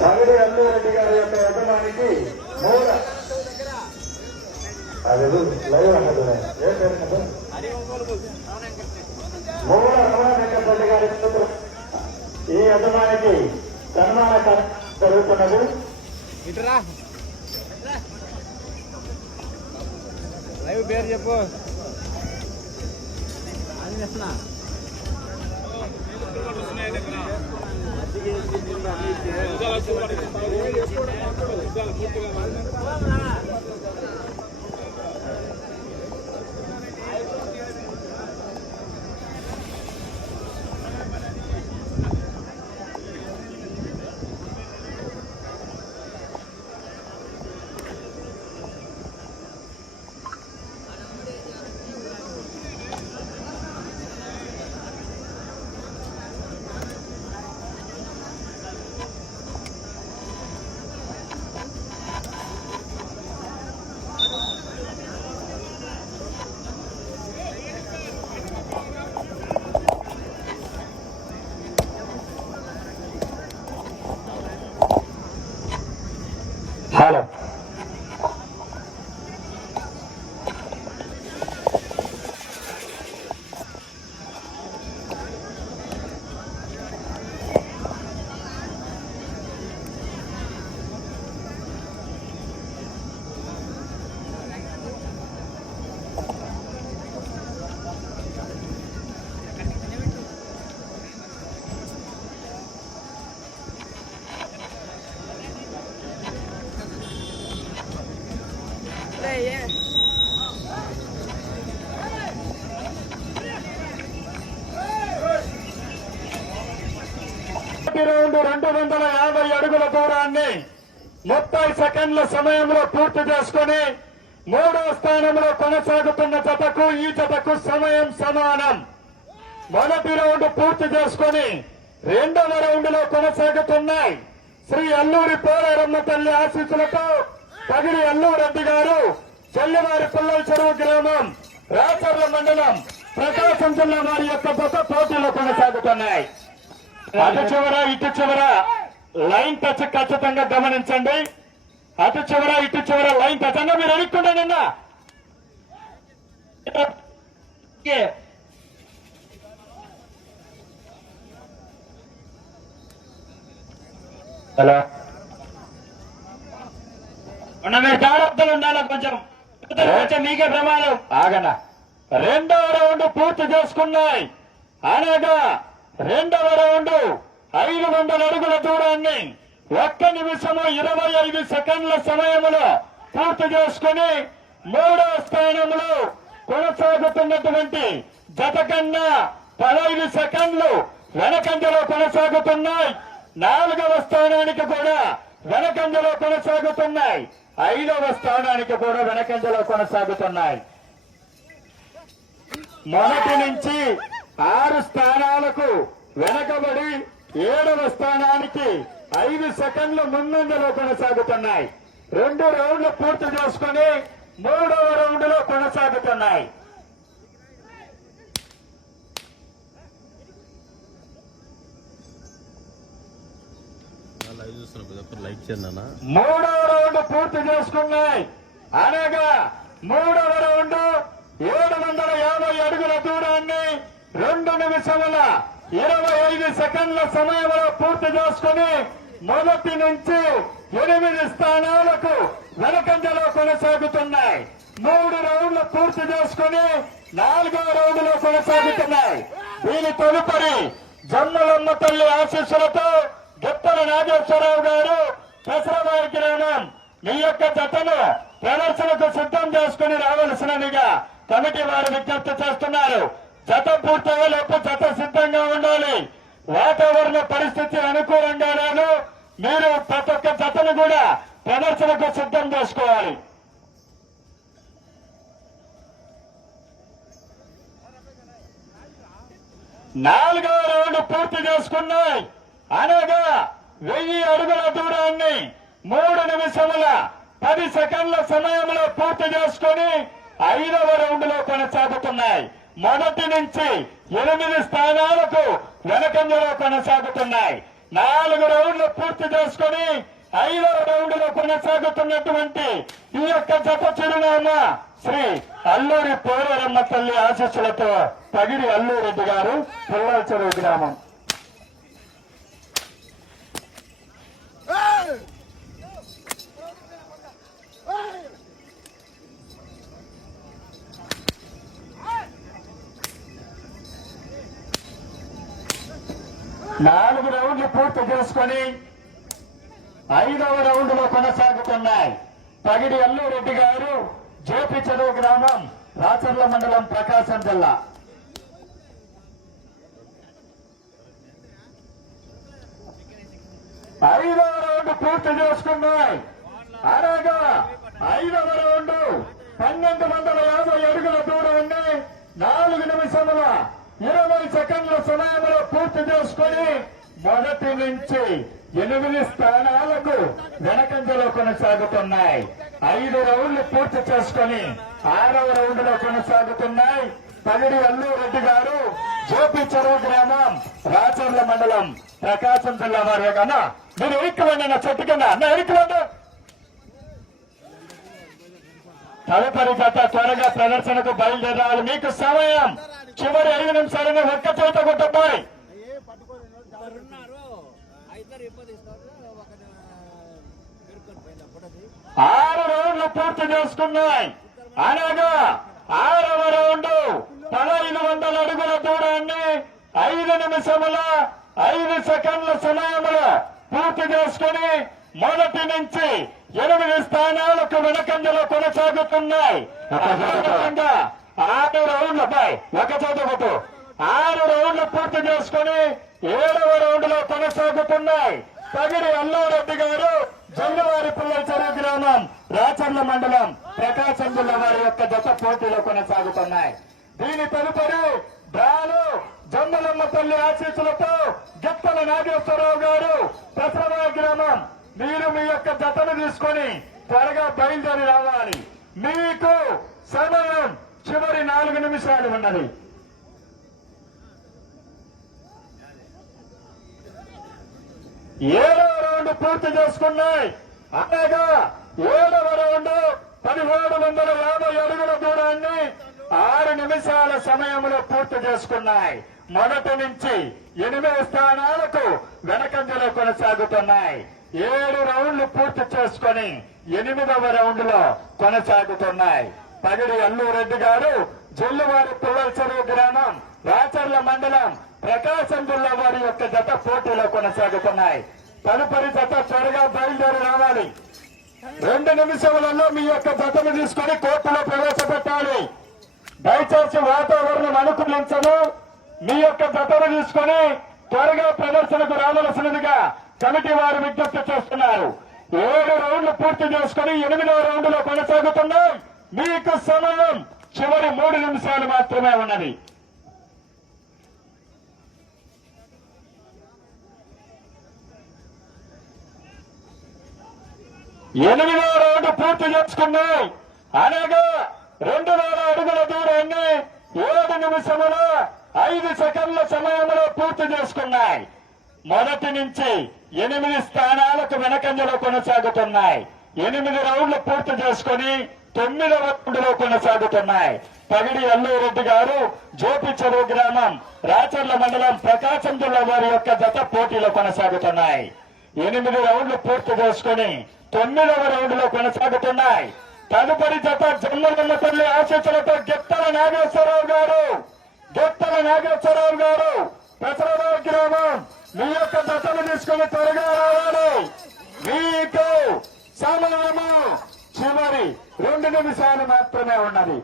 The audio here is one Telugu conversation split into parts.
పగడి అల్లురెడ్డి గారి యొక్క యజమానికి మూల అది లైవ్ అన్నది ఏ పేరు మూల రమణ వెంకటరెడ్డి గారి ఈ యజమానికి సన్మాన జరుగుతున్నది. లైవ్ పేరు చెప్పు. హలో రౌండ్ 250 అడుగుల దూరాన్ని 30 సెకండ్ల సమయంలో పూర్తి చేసుకుని 3వ స్థానంలో కొనసాగుతున్న జతకు ఈ జతకు సమయం సమానం. మొదటి రౌండ్ పూర్తి చేసుకుని 2వ రౌండ్ లో కొనసాగుతున్నాయి. శ్రీ అల్లూరి పోలేరమ్మ తల్లి ఆశీస్సులతో పగిడి అల్లూరెడ్డి గారు చెల్లివారి పుల్లల చెరువు గ్రామం రాచర్ల మండలం ప్రకాశం జిల్లా వారి యొక్క జత పోటీలో కొనసాగుతున్నాయి. అటు చివర ఇటు చివర లైన్ టచ్ ఖచ్చితంగా గమనించండి. అటు చివర ఇటు చివర లైన్ టచ్ అన్నా మీరు అడుక్కుంటానన్నా. హలో మీరు జాగ్రత్తలు ఉండాలి. కొంచెం మీకే ప్రమాదం. ఆగనా 2వ రౌండ్ పూర్తి చేసుకున్నాయి. అనగా 2వ రౌండ్ 500 అడుగుల దూరాన్ని 1 నిమిషము 25 సెకండ్ల సమయంలో పూర్తి చేసుకుని 3వ స్థానంలో కొనసాగుతున్నటువంటి జత కన్నా 15 సెకండ్లు వెనకంజలో కొనసాగుతున్నాయి. 4వ స్థానానికి కూడా వెనకంజలో కొనసాగుతున్నాయి. 5వ స్థానానికి కూడా వెనకంజలో కొనసాగుతున్నాయి. మొదటి నుంచి 6 స్థానాలకు వెనకబడి 7వ స్థానానికి 5 సెకండ్లు ముందంజలో కొనసాగుతున్నాయి. 2 రౌండ్లు పూర్తి చేసుకుని 3వ రౌండ్ లో కొనసాగుతున్నాయి. మూడవ రౌండ్ పూర్తి చేసుకున్నాయి. అనగా 3వ రౌండ్ 750 అడుగుల దూరాన్ని 2 నిమిషముల 25 సెకండ్ల సమయంలో పూర్తి చేసుకుని మొదటి నుంచి 8 స్థానాలకు వెనకంజలో కొనసాగుతున్నాయి. 3 రౌండ్లు పూర్తి చేసుకుని 4వ రౌండ్ లో కొనసాగుతున్నాయి. దీని తదుపరి జమ్మలమ్మ తల్లి ఆశీస్సులతో గిత్తల నాగేశ్వరరావు గారు పెసరవారి గ్రామం మీ యొక్క జతను ప్రదర్శనకు సిద్ధం చేసుకుని రావాల్సినదిగా కమిటీ వారు విజ్ఞప్తి చేస్తున్నారు. జత పూర్తయ్యేలోపు జత సిద్ధంగా ఉండాలి. వాతావరణ పరిస్థితి అనుకూలంగా లేదు. మీరు ప్రతి ఒక్క జతను కూడా ప్రదర్శనకు సిద్ధం చేసుకోవాలి. 4వ రౌండ్ పూర్తి చేసుకున్నాయి. అనగా 1000 అడుగుల దూరాన్ని 3 నిమిషముల 10 సెకండ్ల సమయంలో పూర్తి చేసుకుని 5వ రౌండ్ లో కొనసాగుతున్నాయి. మొదటి నుంచి 8 స్థానాలకు వెనకంజలో కొనసాగుతున్నాయి. 4 రౌండ్లు పూర్తి చేసుకుని 5వ రౌండ్ లో కొనసాగుతున్నటువంటి ఈ యొక్క జత చిరునామా శ్రీ అల్లూరి పోలేరమ్మ తల్లి ఆశీస్సులతో పగిడి అల్లూరెడ్డి గారు, పుల్లల చెరువు గ్రామం. నాలుగు రౌండ్లు పూర్తి చేసుకుని 5వ రౌండ్ లో కొనసాగుతున్నాయి. పగిడి అల్లూరెడ్డి గారు, జేపీ చెరువు గ్రామం, రాచర్ల మండలం, ప్రకాశం జిల్లా. 5వ రౌండ్ పూర్తి చేసుకున్నాయి. అనగా 5వ రౌండ్ 1250 అడుగుల దూరాన్ని 4 నిమిషముల 20 సెకండ్ల సమయంలో పూర్తి చేసుకుని మొదటి నుంచి 8 స్థానాలకు వెనకంజలో కొనసాగుతున్నాయి. 5 రౌండ్లు పూర్తి చేసుకుని 6వ రౌండ్ లో కొనసాగుతున్నాయి. పగిడి అల్లూరెడ్డి గారు, జేపీ చెరువు గ్రామం, రాచర్ల మండలం, ప్రకాశం జిల్లా వారి. కన్నా మీరు ఎరిక్కువండి, నా చెట్టు కింద అన్న ఎరిక్కువండి. తదుపరి జత త్వరగా ప్రదర్శనకు బయలుదేరాలి. మీకు సమయం చివరి 5 నిమిషాలను ఒక్క చేత కొట్టబాయి. 6 రౌండ్లు పూర్తి చేసుకున్నాయి. అనగా 6వ రౌండ్ 1500 అడుగుల దూరాన్ని 5 నిమిషముల 5 సెకండ్ల సమయంలో పూర్తి చేసుకుని మొదటి నుంచి 8 స్థానాలకు వెనకంజలో కొనసాగుతున్నాయి. 6 రౌండ్లపై ఒక చోట కొట్టు. 6 రౌండ్లు పూర్తి చేసుకుని 7వ రౌండ్ లో కొనసాగుతున్నాయి. పగిడి అల్లారెడ్డి గారు, జల్లివారి పుల్లల చెరువు గ్రామం, రాచర్ల మండలం, ప్రకాశం జిల్లా వారి యొక్క జత పోటీలో కొనసాగుతున్నాయి. దీని తదుపరి డ్రాలు జమ్మలమ్మ తల్లి ఆశీస్సులతో గిత్తల నాగేశ్వరరావు గారు, దసరాబాద్ గ్రామం. మీరు మీ యొక్క జతను తీసుకొని త్వరగా బయలుదేరి రావాలి. మీకు సమయం చివరి 4 నిమిషాలు ఉన్నది. 7వ రౌండ్ పూర్తి చేసుకున్నాయి. అనగా 7వ రౌండ్ 1750 అడుగుల దూరాన్ని 6 నిమిషాల సమయంలో పూర్తి చేసుకున్నాయి. మొదటి నుంచి 8 స్థానాలకు వెనకంజలో కొనసాగుతున్నాయి. 7 రౌండ్లు పూర్తి చేసుకుని 8వ రౌండ్ లో కొనసాగుతున్నాయి. పగిడి అల్లూరెడ్డి గారు, జల్లివారి పుల్లల చెరువు గ్రామం, రాచర్ల మండలం, ప్రకాశం జిల్లా వారి యొక్క జత పోటీలో కొనసాగుతున్నాయి. తదుపరి జత త్వరగా బయలుదేరి రావాలి. 2 నిమిషములలో మీ యొక్క జతను తీసుకుని కోర్టులో ప్రవేశపెట్టాలి. దయచేసి వాతావరణం అనుకూలించదు. మీ యొక్క జతను తీసుకుని త్వరగా ప్రదర్శనకు రావలసినదిగా కమిటీ వారు విజ్ఞప్తి చేస్తున్నారు. 7 రౌండ్లు పూర్తి చేసుకుని 8వ రౌండ్ లో కొనసాగుతున్నాయి. మీకు సమయం చివరి 3 నిమిషాలు మాత్రమే ఉన్నది. 8వ రౌండ్ పూర్తి చేసుకున్నాయి. అనగా 2000 అడుగుల దూరాన్ని 7 నిమిషముల 5 సెకండ్ల సమయంలో పూర్తి చేసుకున్నాయి. మొదటి నుంచి 8 స్థానాలకు వెనకంజలో కొనసాగుతున్నాయి. 8 రౌండ్లు పూర్తి చేసుకుని 9వ రౌండ్ లో కొనసాగుతున్నాయి. పగిడి అల్లూరెడ్డి గారు, జేపీ చెరువు గ్రామం, రాచర్ల మండలం, ప్రకాశం జిల్లా వారి యొక్క జత పోటీలో కొనసాగుతున్నాయి. 8 రౌండ్లు పూర్తి చేసుకుని 9వ రౌండ్ లో కొనసాగుతున్నాయి. తదుపరి జత జమ్మలమ్మ తల్లి ఆశీస్సులతో గిత్తల నాగేశ్వరరావు గారు, దసరాబాద్ గ్రామం. మీ యొక్క జతను తీసుకుని త్వరగా రావాలి. మీకు సమయము చివరి 2 నిమిషాలు మాత్రమే ఉన్నది.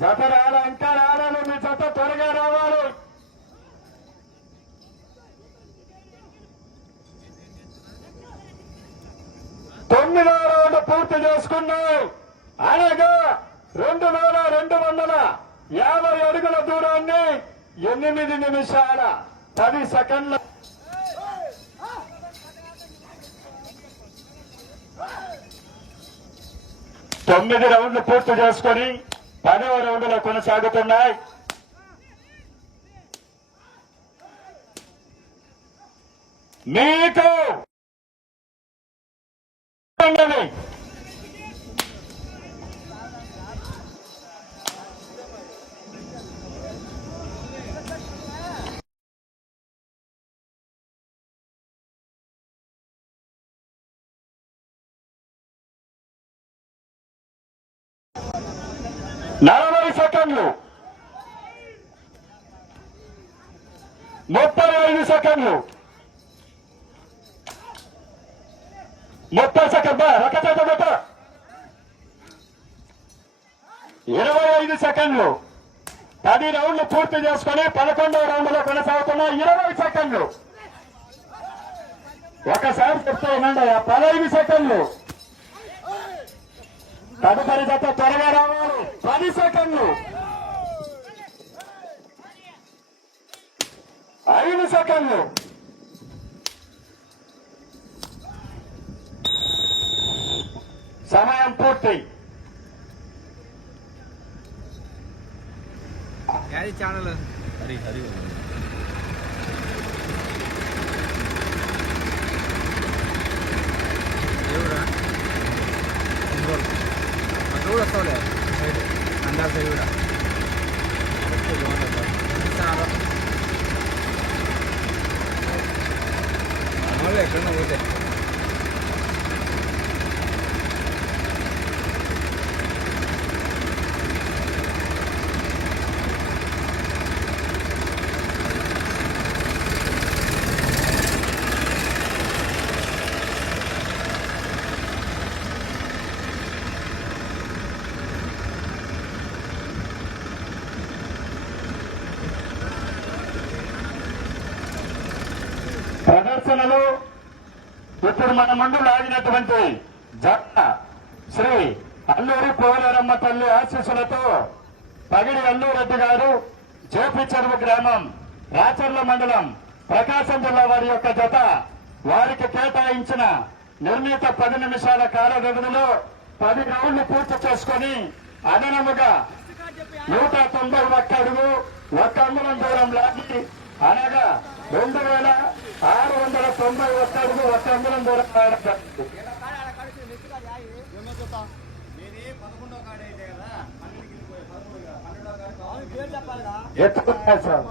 జత ఇంకా రావాలి. మీ జత త్వరగా రావాలి. 9వ రౌండ్ పూర్తి చేసుకున్నాయి. అనగా 2250 50 అడుగుల దూరాన్ని 8 నిమిషాల 10 సెకండ్ల 9 రౌండ్లు పూర్తి చేసుకొని 10వ రౌండ్లో కొనసాగుతున్నాయి. మీకు 40 సెకండ్లు 35 సెకండ్లు 30 సెకండ్ రకచేత 25 సెకండ్లు 10 రౌండ్లు పూర్తి చేసుకుని 11వ రౌండ్లో కొనసాగుతున్న 20 సెకండ్లు. ఒకసారి చెప్తా ఉండండి. 15 సెకండ్లు. తదుపరి జత త్వరగా రావాలి. 10 సెకండ్లు. 5 సెకండ్లు. సమయం పూర్తి. యాది ఛానల్ హరి హరి దేవుడా కూడా వస్తావులే సైడ్ అందాజ సైడ్ కూడా ఎక్కడన్నా పోతే ప్రదర్శనలు ఇప్పుడు మన ముందు లాగినటువంటి జట్ట శ్రీ అల్లూరి పోలేరమ్మ తల్లి ఆశీస్సులతో పగిడి అల్లూరెడ్డి గారు జేపీ చెరువు గ్రామం రాచర్ల మండలం ప్రకాశం జిల్లా వారి యొక్క జత వారికి కేటాయించిన నిర్ణీత 10 నిమిషాల కాల వ్యవధిలో 10 రౌండ్లు పూర్తి చేసుకుని అదనముగా 191 అడుగు 1 అంగుళం దూరం లాగి అనగా 2691 అడుగు 1 అంగుళం దూరం లాగడం ఎత్తుకున్నారు సార్.